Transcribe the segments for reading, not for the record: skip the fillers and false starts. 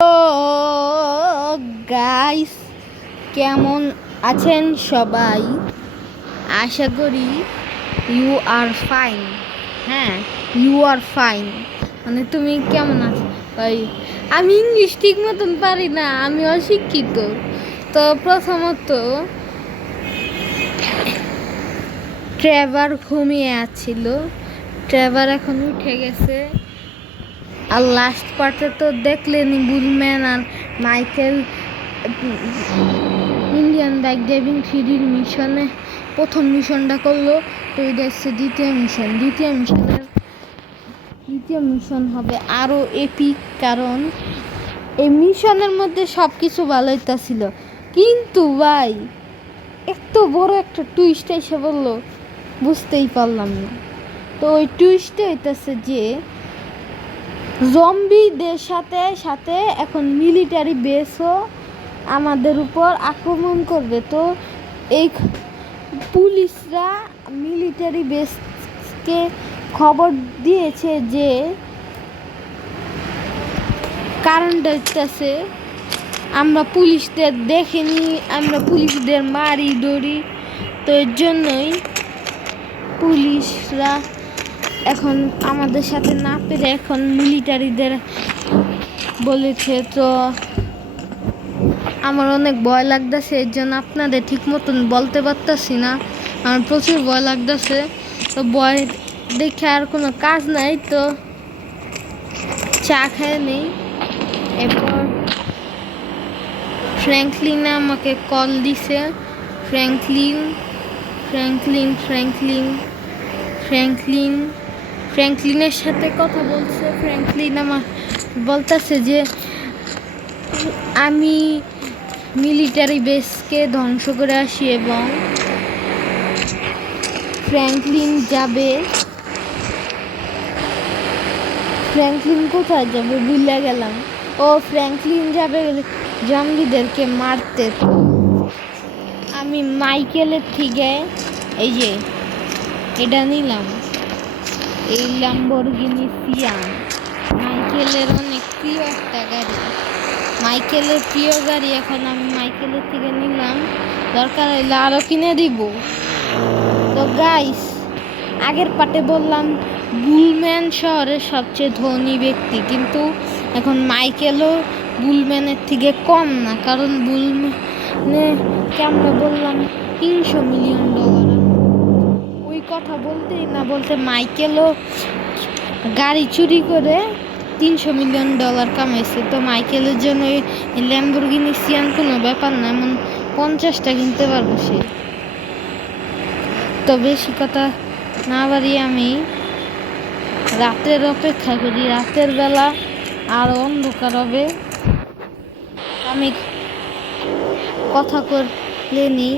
তো গাইস, কেমন আছেন সবাই? আশা করি ইউ আর ফাইন। হ্যাঁ, ইউ আর ফাইন মানে তুমি কেমন আছো ভাই? আমি ইংলিশ ঠিক মতন পারি না, আমি অশিক্ষিত। তো প্রথমত ট্রেভার ঘুমিয়ে আছিল, ট্রেভার এখন উঠে গেছে। আর লাস্ট পার্টে তো দেখলেনি বুলম্যান আর মাইকেল ইন্ডিয়ান বাইক ড্রাইভিং 3Dর মিশনে প্রথম মিশনটা করলো। তো এটা হচ্ছে দ্বিতীয় মিশন হবে আরও এপিক, কারণ এই মিশনের মধ্যে সব কিছু ভালো হইতাছিল, কিন্তু ভাই এত বড় একটা টুইস্ট এসে বললো, বুঝতেই পারলাম না। তো ওই টুইস্টে হইতেছে যে জম্বিদের সাথে সাথে এখন মিলিটারি বেসও আমাদের উপর আক্রমণ করবে। তো এই পুলিশরা মিলিটারি বেসকে খবর দিয়েছে যে কারণটা হচ্ছে আমরা পুলিশদের দেখিনি, আমরা পুলিশদের মারি ধরি। তো এর জন্যই পুলিশরা এখন আমাদের সাথে না পেরে এখন মিলিটারিদের বলেছে। তো আমার অনেক ভয় লাগতেছে, এর জন্য আপনাদের ঠিক মতন বলতে পারতেছি না, আমার প্রচুর ভয় লাগতেছে। তো ভয় দেখে আর কোনো কাজ নাই, তো চা খেয়ে নেই। এরপর ফ্র্যাঙ্কলিন আমাকে কল দিছে। ফ্র্যাঙ্কলিনের সাথে কথা বলছে। ফ্র্যাঙ্কলিন আমার বলতেছে যে আমি মিলিটারি বেসকে ধ্বংস করে আসি এবং ফ্র্যাঙ্কলিন কোথায় যাবে ভুলে গেলাম। ও ফ্র্যাঙ্কলিন যাবে জম্বিদেরকে মারতে। আমি মাইকেলের থেকে এই যে এটা নিলাম, এই ল্যাম্বরগিনি সিয়ান, মাইকেলের অনেক প্রিয় একটা গাড়ি, মাইকেলের প্রিয় গাড়ি। এখন আমি মাইকেলের থেকে নিলাম, দরকার হইলে আরও কিনে দিব। তো গাইস, আগের পার্টে বললাম বুলম্যান শহরের সবচেয়ে ধনী ব্যক্তি, কিন্তু এখন মাইকেলও বুলম্যানের থেকে কম না, কারণ বুলম্যানকে আমরা বললাম $300 মিলিয়ন। ওই কথা বলতেই না বলতে মাইকেলও গাড়ি চুরি করে $300 মিলিয়ন কামাইছে। তো মাইকেলের জন্য এই ল্যাম্বরগিনি সিয়ান কোনো ব্যাপার না, এমন 50টা কিনতে পারবো সে। তো বেশি কথা না বাড়িয়ে আমি রাতের অপেক্ষা করি, রাতের বেলা আর অন্ধকার হবে, আমি কথা করলে নি।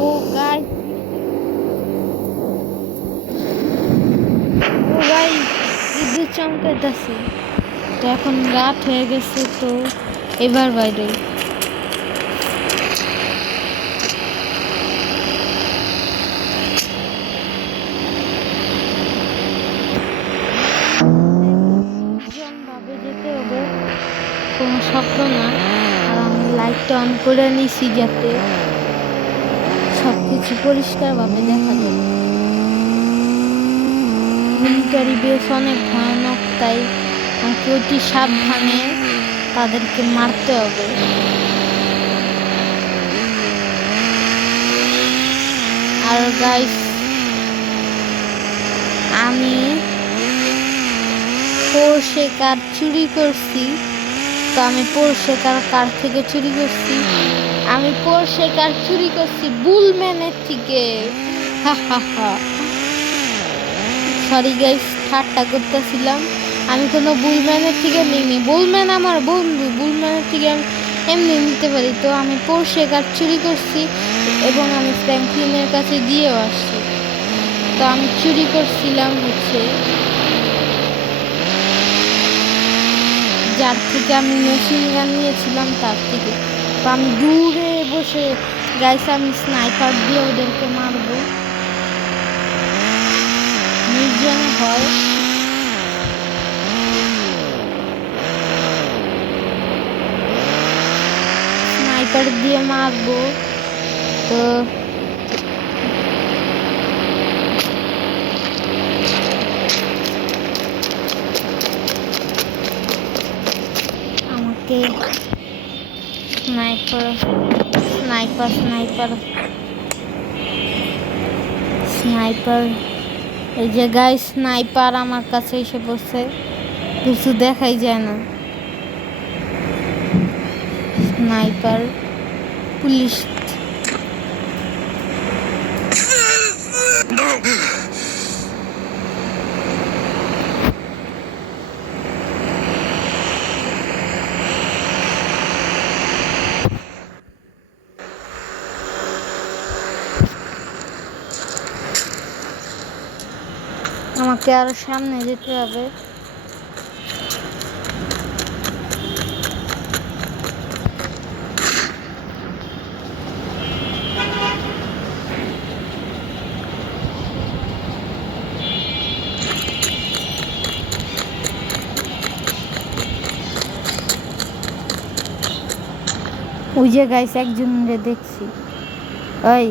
ও গাই বিদ্যুৎ চমকাইতেছে। তো এখন রাত হয়ে গেছে, তো এবার বাইরে ভাবে যেতে হবে, কোনো স্বপ্ন না। আর আমি লাইটটা অন করে নিছি যাতে সব কিছু পরিষ্কারভাবে দেখা যায়। মিলিটারি বেস অনেক ভয়ানক, তাই আমাকে অতি সাবধানে তাদেরকে মারতে হবে। আর গাইস, আমি পোরশে কার চুরি করছি। তো আমি পোরশে কার থেকে চুরি করছি, আমি পোরশে কার চুরি করছি বুলম্যানের থেকে। সরি গাইস, ঠাট্টা করতেছিলাম। আমি কোনো বুলম্যানের থেকে নিইনি, বুলম্যান আমার বন্ধু, বুলম্যানের থেকে আমি এমনি নিতে পারি। তো আমি পোরশে কার চুরি করছি এবং আমি ফ্র্যাঙ্কলিনের কাছে দিয়েও আসছি। তো আমি চুরি করছিলাম হচ্ছে যার থেকে আমি মেশিন গান নিয়েছিলাম তার থেকে। তো আমি দূরে বসে গাইস, আমি স্নাইপার দিয়ে ওদেরকে মারবো। নির্জন হয় দিয়ে মারবো। তো আমাকে স্নাইপার স্নাইপার স্নাইপার স্নাইপার এই যে গাইস স্নাইপার আমার কাছে এসে বসে, কিছু দেখাই যায় না। স্নাইপার পুলিশ আমাকে আরো সামনে যেতে হবে। ওই যে গাইস একজনরে দেখছি। ওই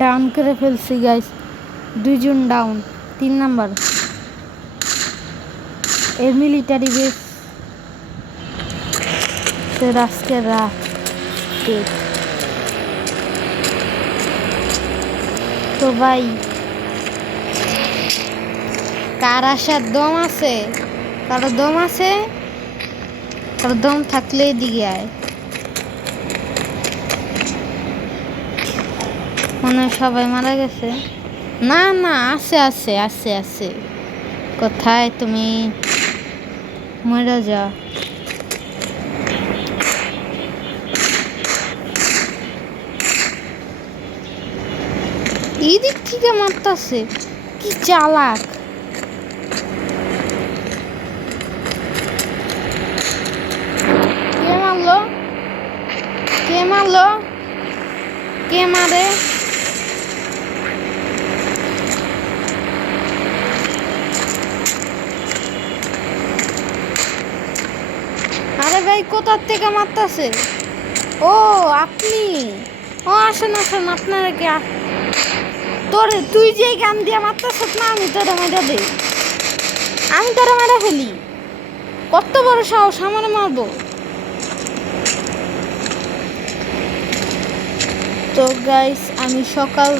ডাউন করে ফেলছি গাইস, 2 জন ডাউন, 3 নাম্বার এর মিলিটারি বেস আজকে রাতে। তো ভাই কার আসার দম আছে? কারো দম আছে? কারো দম থাকলে দিকে আয়। মনে হয় সবাই মারা গেছে। না না, আছে আছে আছে আছে। কোথায় তুমি? মরে যা। এই দিক থেকে মারতাছে, কি চালাক। কে মারলো? কে মারলো? কে মারে? আরে ভাই কোথার থেকে মারতাছে? ও আপনি? ও আসেন আসেন, আপনারা কে? তোরে তুই যে গান দিয়ে মারতাছ না, আমি তোরে মেরে দেই। আমি তোরে মেরে ফেলি। কত বড় সাহস আমার মারবো? তো গাইস আমি সকাল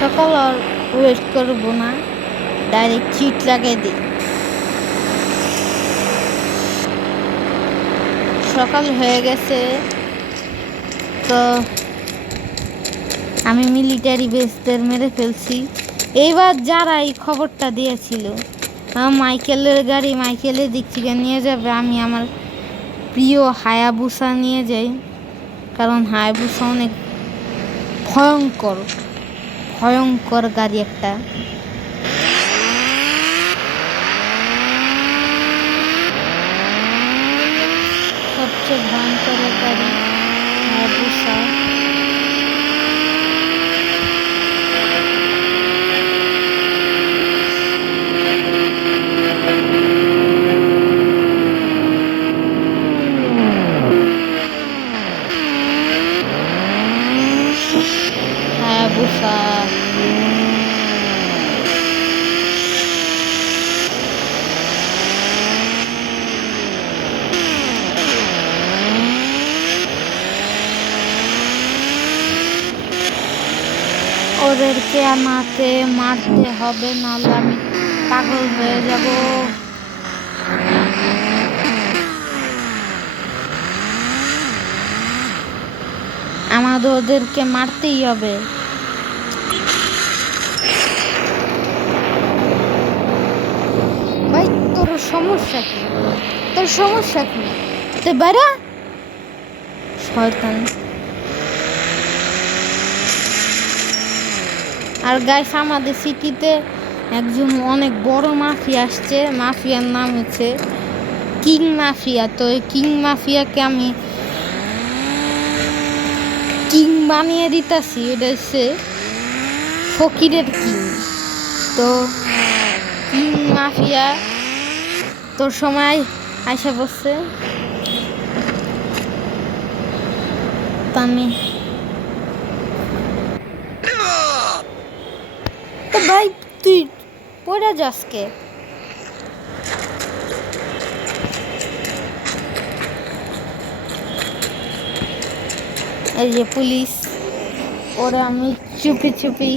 সকাল আর ওয়েট করবো না, ডাইরেক্ট চিট লাগাই দিই। সকাল হয়ে গেছে। তো আমি মিলিটারি বেসদের মেরে ফেলছি। এইবার যারা এই খবরটা দিয়েছিল মাইকেলের গাড়ি, মাইকেলের দিক থেকে নিয়ে যাবে, আমি আমার প্রিয় হায়াবুসা নিয়ে যাই। কারণ হায়াবুসা অনেক ভয়ঙ্কর ভয়ঙ্কর গাড়ি একটা। সবচেয়ে ভয়ঙ্কর গাড়ি হায়াবুসা। হায়াবুসা ওদেরকে আমাকে মারতে হবে, নাহলে আমি পাগল হয়ে যাব। আমাদের ওদেরকে মারতেই হবে। ভাই তোর সমস্যা কি? তোর সমস্যা কি? তুই বাইরে শয়তান। আর গাইস আমাদের সিটিতে একজন অনেক বড় মাফিয়া আসছে। মাফিয়ার নাম হচ্ছে কিং মাফিয়া। তো এই কিং মাফিয়াকে আমি কিং বানিয়ে দিতেছি। এটা হচ্ছে ফকিরের কিং। তো কিং মাফিয়া তোর সময় আইসা বসছে। আমি তো ভাই তুই পড়ে যাসকে? এই যে পুলিশ, ওরা আমি চুপি চুপি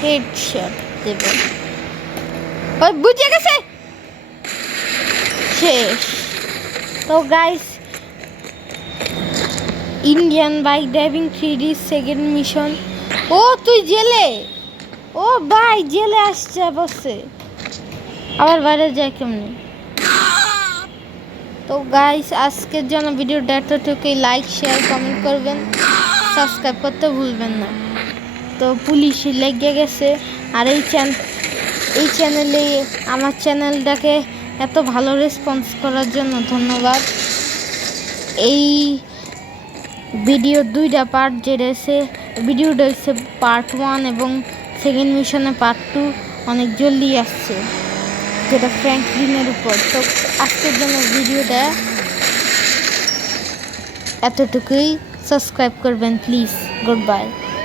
হেডশট দেব। ওই বুঝে গেছে, শেষ। তো guys, Indian bike driving 3D second mission. ও তুই জেলে? ও ভাই জেলে আসছে বসে, আবার বাইরে যায় কেমনি? তো গাইস, আজকের জন্য ভিডিওটা এতটুকুই। লাইক শেয়ার কমেন্ট করবেন, সাবস্ক্রাইব করতে ভুলবেন না। তো পুলিশ লেগে গেছে। আর এই চ্যানেলে আমার চ্যানেলটাকে এত ভালো রেসপন্স করার জন্য ধন্যবাদ। এই ভিডিও 2টা পার্ট, যেটা হচ্ছে ভিডিওটা হচ্ছে পার্ট 1 এবং সেকেন্ড মিশনে পার্ট 2 অনেক জলদি আসছে, যেটা ফ্র্যাঙ্কলিনের উপর। তো আজকের জন্য ভিডিওটা এতটুকুই। সাবস্ক্রাইব করবেন প্লিজ। Good bye.